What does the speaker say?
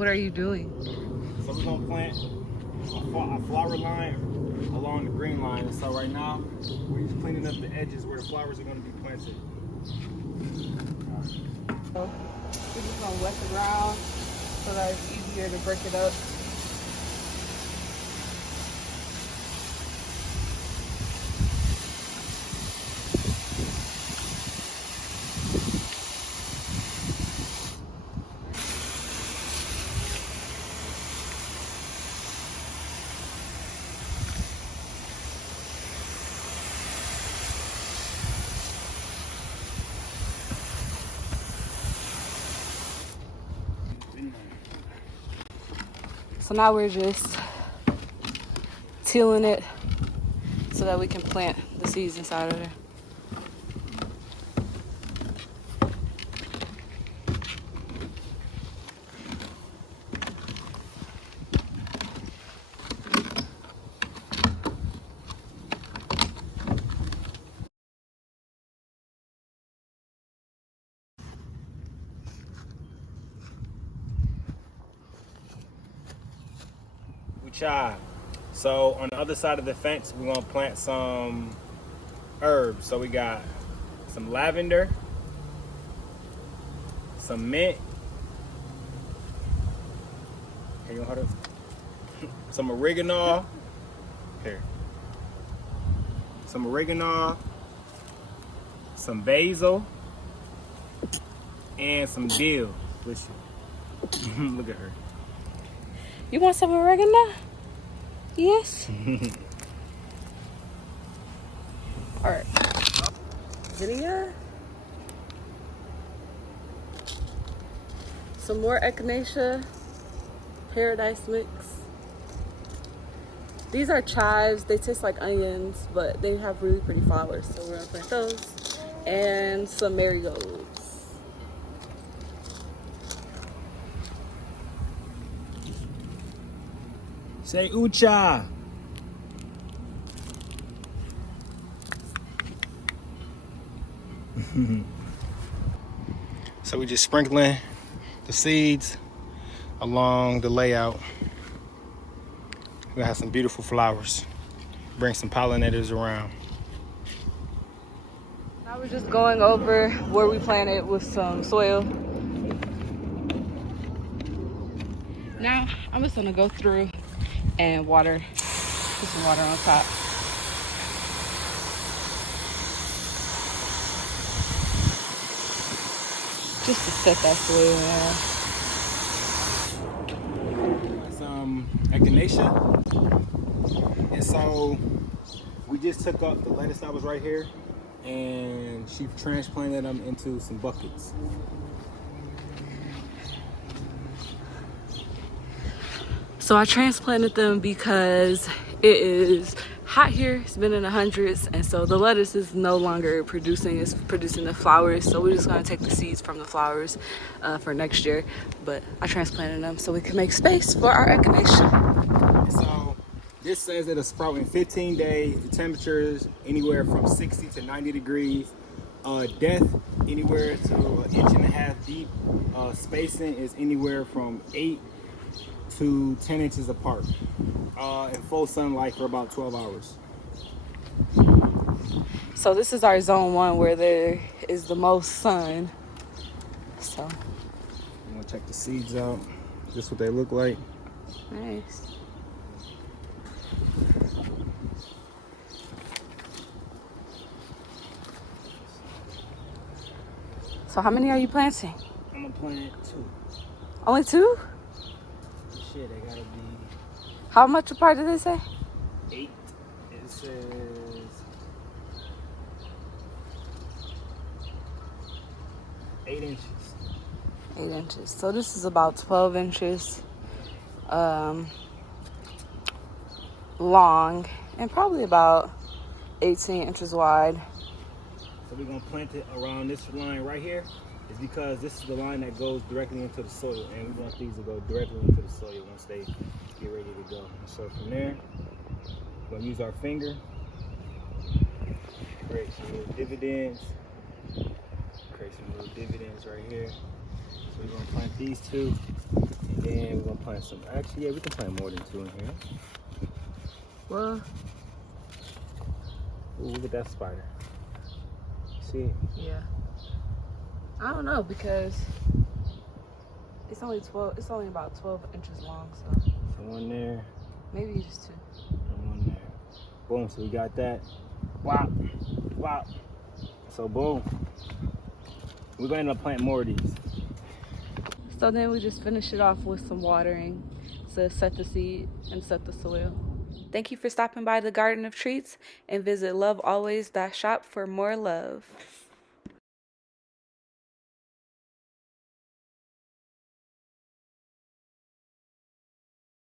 What are you doing? So we're gonna plant a flower line along the green line. And so right now, we're just cleaning up the edges where the flowers are gonna be planted. So we're just gonna wet the ground so that it's easier to break it up. So now we're just tilling it so that we can plant the seeds inside of there. So on the other side of the fence, we're gonna plant some herbs. So we got some lavender, some mint. Here, you want to hold it? Some oregano. Here. Some oregano, some basil, and some dill. Look at her. You want some oregano? Yes. All right. Zinnia. Some more echinacea. Paradise mix. These are chives. They taste like onions, but they have really pretty flowers. So we're gonna plant those. And some marigolds. Say ucha. So we just sprinkling the seeds along the layout. We have some beautiful flowers. Bring some pollinators around. Now we're just going over where we planted with some soil. Now I'm just gonna go through and water, put some water on top. Just to set that soil in. Some echinacea. And so we just took up the lettuce that was right here and she transplanted them into some buckets. So I transplanted them because it is hot here. It's been in the hundreds, and so the lettuce is no longer producing. It's producing the flowers. So we're just gonna take the seeds from the flowers for next year. But I transplanted them so we can make space for our echinacea. So this says it'll sprout in 15 days. The temperature is anywhere from 60 to 90 degrees. Depth anywhere to 1.5 inches deep. Spacing is anywhere from 8 to 10 inches apart. In full sunlight for about 12 hours. So this is our zone 1 where there is the most sun. So I'm gonna check the seeds out. This is what they look like. nice. So how many are you planting? I'm gonna plant 2. Only 2? Shit, they gotta be How much apart did they say? 8. It says 8 inches. 8 inches. So this is about 12 inches long and probably about 18 inches wide. So we're gonna plant it around this line right here. Is because this is the line that goes directly into the soil, and we want these to go directly into the soil once they get ready to go. So from there, we're gonna use our finger, create some little dividends, right here. So we're gonna plant these 2 Then we're gonna plant some. Actually, yeah, we can plant more than 2 in here. Well, Ooh, look at that spider. See it? yeah. I don't know because it's only 12. It's only about 12 inches long, so So one there. maybe just 2. And one there. Boom. So we got that. Wow. Wow. So boom. We're gonna end up planting more of these. So then we just finish it off with some watering to set the seed and set the soil. Thank you for stopping by the Garden of Treats and visit lovealways.shop for more love.